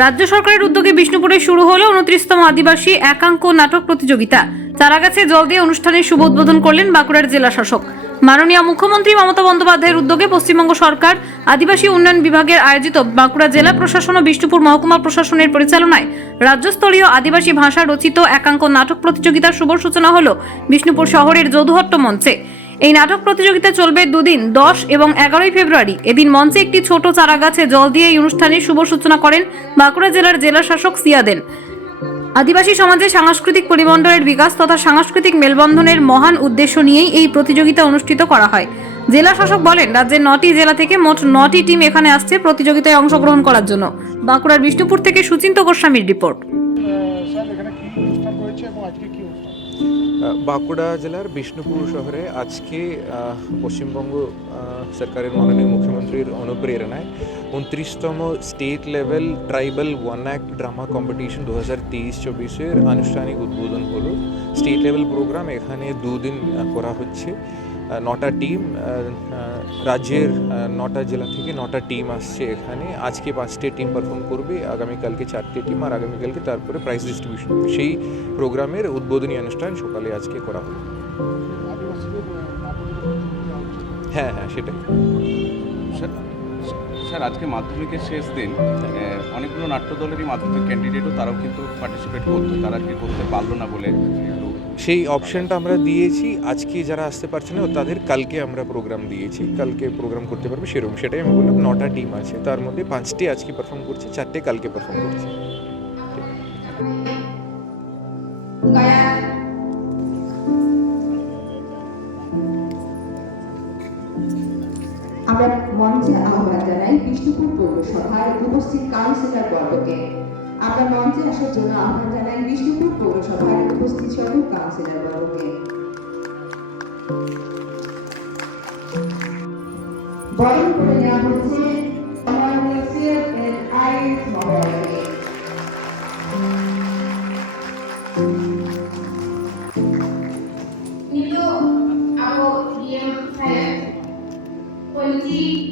রাজ্য সরকারের উদ্যোগে বিষ্ণুপুরে শুরু হলো উনত্রিশতম আদিবাসী একাঙ্ক নাটক প্রতিযোগিতা। চারাগাছে জল দিয়ে অনুষ্ঠানের শুভ উদ্বোধন করলেন বাঁকুড়ার জেলা শাসক। মাননীয় মুখ্যমন্ত্রী মমতা বন্দ্যোপাধ্যায়ের উদ্যোগে পশ্চিমবঙ্গ সরকার, আদিবাসী উন্নয়ন বিভাগের আয়োজিত বাঁকুড়া জেলা প্রশাসন ও বিষ্ণুপুর মহকুমা প্রশাসনের পরিচালনায় রাজ্যস্তরীয় আদিবাসী ভাষা রচিত একাঙ্ক নাটক প্রতিযোগিতার শুভ সূচনা হল বিষ্ণুপুর শহরের যদুহট্ট মঞ্চে। এই নাটক প্রতিযোগিতা চলবে দুদিন, দশ এবং এগারোই ফেব্রুয়ারি। এদিন মঞ্চে একটি ছোট চারাগাছে জল দিয়ে এই অনুষ্ঠানের শুভ সূচনা করেন বাঁকুড়া জেলার জেলা শাসক সিয়াদেন। আদিবাসী সমাজে সাংস্কৃতিক পরিমণ্ডলের বিকাশ তথা সাংস্কৃতিক মেলবন্ধনের মহান উদ্দেশ্য নিয়েই এই প্রতিযোগিতা অনুষ্ঠিত করা হয়। জেলা শাসক বলেন, রাজ্যের নটি জেলা থেকে মোট নটি টিম এখানে আসছে প্রতিযোগিতায় অংশগ্রহণ করার জন্য। বাঁকুড়ার বিষ্ণুপুর থেকে সুচিন্ত গোস্বামীর রিপোর্ট। বাঁকুড়া জেলার বিষ্ণুপুর শহরে আজকে পশ্চিমবঙ্গ সরকারের মাননীয় মুখ্যমন্ত্রীর অনুপ্রেরণায় উনত্রিশতম state level tribal one act drama competition দু হাজার তেইশ চব্বিশের আনুষ্ঠানিক উদ্বোধন হলো। স্টেট লেভেল প্রোগ্রাম এখানে দুদিন করা হচ্ছে। নটা টিম রাজ্যের নটা জেলা থেকে নটা টিম আসছে এখানে। আজকে পাঁচটি টিম পারফর্ম করবে, আগামীকালকে চারটে টিম আর আগামীকালকে তারপরে প্রাইজ ডিস্ট্রিবিউশন সেই প্রোগ্রামের উদ্বোধনী অনুষ্ঠান সকালে আজকে করা হচ্ছে হ্যাঁ হ্যাঁ সেটাই। স্যার আজকে মাধ্যমিকের শেষ দিন অনেকগুলো নাট্যদলেরই মাধ্যমিক ক্যান্ডিডেটও তারাও কিন্তু পার্টিসিপেট করতো তারা কি করতে পারল না বলে সেই অপশনটা আমরা দিয়েছি। আজকে যারা আসতে পারছে না, তাদের কালকে আমরা প্রোগ্রাম দিয়েছি। কালকে প্রোগ্রাম করতে পারবে সেরকম সেটাই আমি বললাম, নটা টিম আছে। তার মধ্যে পাঁচটি আজকে পারফর্ম করছে, চারটে কালকে পারফর্ম করছে। আমরা মঞ্চে আহ্বান জানাই বিষ্ণুপুর পৌরসভার উপস্থিত কাউন্সিলর বর্গকে। আমরা মঞ্চে আসার জন্য আহ্বান জানাই বিষ্ণুপুর পৌরসভার উপস্থিত সকল কাউন্সিলর বর্গকে। বরণ করে নেওয়া হচ্ছে ako DM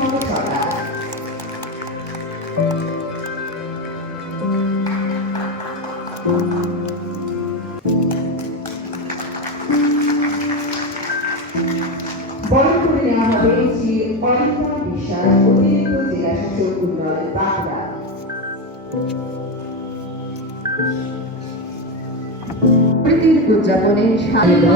বরণ করে নেওয়া হবে শ্রী অরিন্দম বিশ্বাস অতিরিক্ত জেলা শাসক উন্নয়ন বাঁকুড়া। উদযাপনে সারা